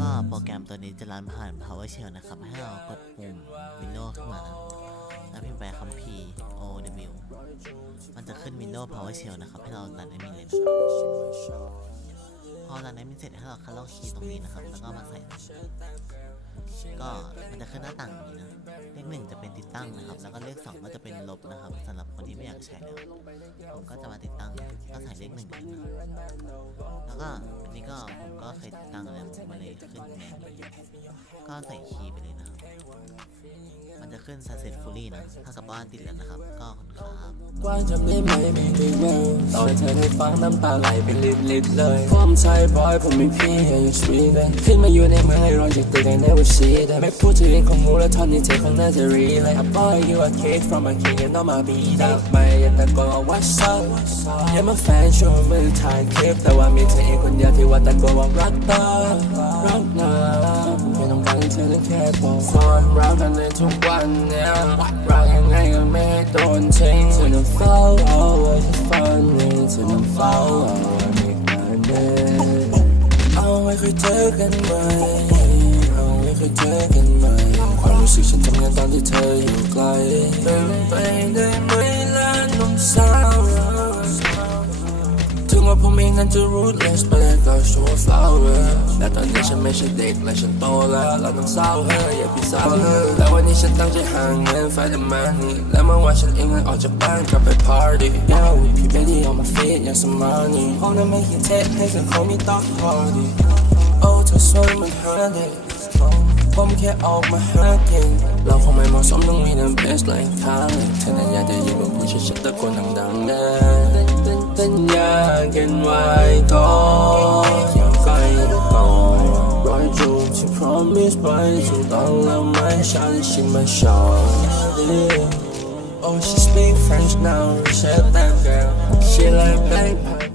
ก็โปรแกรมตัวนี้จะรันผ่าน PowerShell นะครับ ให้เรากดปุ่ม Windows ขึ้นมานะแล้วพิมพ์ไปคัมพี OW มันจะขึ้น Windows PowerShell นะครับ ให้เรารันแอดมินเลยนะครับพอรันแอดมินเสร็จให้เราคัดลอกคีย์ตรงนี้นะครับ แล้วก็มาใส่ ก็ มันจะขึ้นหน้าต่างนี้นะ เลขหนึ่งจะเป็นติดตั้งนะครับ แล้วก็เลขสองก็จะเป็นลบนะครับสำหรับคนที่ไม่อยากใช้แล้วผมก็จะมาติดตั้งก็ใส่เลขหนึ่งขึ้นมาแล้วก็อันนี้ก็ผมก็เคยติดตั้งแล้วผมมาเลยขึ้นแมนก็ใส่คีย์ไปเลยนะครับมันจะขึ้น successfully นะ ถ้ากับบ้านติดแล้วนะครับ ก็ขอบคุณครับ อตอนเธอได้ฟังน้ำตาไหลเป็นลิตรๆเลยความใจบอยผมมีพี่ให้อยู่สวีเดนขึ้นมาอยู่ในเมืองไอรอจากตึกไอ never see that ไม่พูดถึงของมูและท่อนนี้เธอคงน่าจะรีเลย A boy you a kid from a king and all my beat up ไม่อยากตะโกนว่า what's up ย่ามาแฟนชวยมือถ่ายคลิปแต่ว่ามีเธอเองคนเดียวที่ว่าตะโกนว่ารักเธอรักนะไม่ต้องการให้เธอนั้นแค่บอกความรักกันในทุกวันเนี่ยรักยังไงก็ไม่โดนทิ้ง When I fall always funny Till I fall always funny เอาไว้เคยเจอกันไหมเอาไว้เคยเจอกันไหมความรู้สึกฉันทำงานตอนที่เธออยู่ไกลเป็นไปได้ไหมล่ะหนุ่มสาวถึงว่าผมเองนั้นจะ ruthless แต่ก็ show flower แล ตอนนี้ฉันไม่ใช่เด็กและฉันโตแล้วเราต้องเศร้าเฮ้ยอย่าพี่เศร้าเฮ้ยและวันนี้ฉันตั้งใจหาเงิน find the money และเมื่อวานฉันเองเลยออกจากบ้านกลับไป party yeah with you baby on my feet อย่างสมานี่ห้องนั้นไม่คิดเทสให้สังคมมีต้อง party โอ้เธอสวยเหมันฮาเด็กผมแค่ออกมาหากินเราคงไม่เหมาะสมต้องมีน้ำ best like เขาเธอนั้นอยากจะยินว่าผู้ชายฉันตะโกนดังๆนะสัญญากันไว้ก่อนยังไกลก่ ถูกต้องแล้วไหมฉันชิมมาชอบ Oh, she speak French now, shut that girl. She like black